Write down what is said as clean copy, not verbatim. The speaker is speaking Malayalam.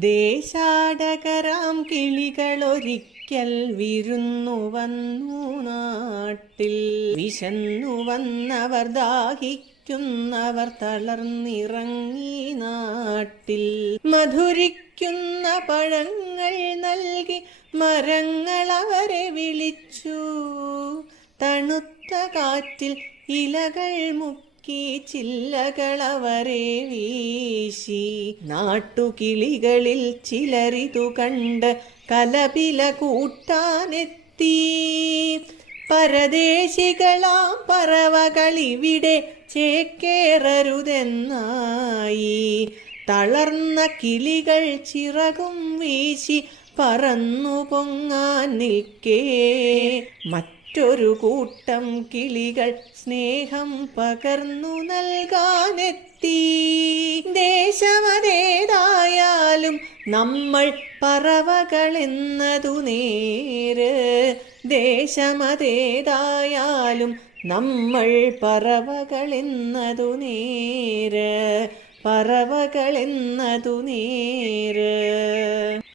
ദേശാടകരാം കിളികളൊരിക്കൽ വിരുന്നു വന്നു നാട്ടിൽ. വിശന്നു വന്നവർ, ദാഹിക്കുന്നവർ തളർന്നിറങ്ങി നാട്ടിൽ. മധുരിക്കുന്ന പഴങ്ങൾ നൽകി മരങ്ങൾ അവരെ വിളിച്ചു. തണുത്ത കാറ്റിൽ ഇലകൾ മുക്കി ചില്ലകളവരെ വീശി. നാട്ടുകിളികളിൽ ചിലരിതു കണ്ട് കലപില കൂട്ടാനെത്തി. പരദേശികളാം പറവകളിവിടെ ചേക്കേറരുതെന്നായി. തളർന്ന കിളികൾ ചിറകും വീശി പറന്നു പൊങ്ങാൻ നിൽക്കേ, മറ്റൊരു കൂട്ടം കിളികൾ സ്നേഹം പകർന്നു നൽകാനെത്തി. ദേശമതേതായാലും നമ്മൾ പറവകളെന്നതു നേര്. ദേശമതേതായാലും നമ്മൾ പറവകളെന്നതു നേര്. പറവകളെന്നതു നേര്.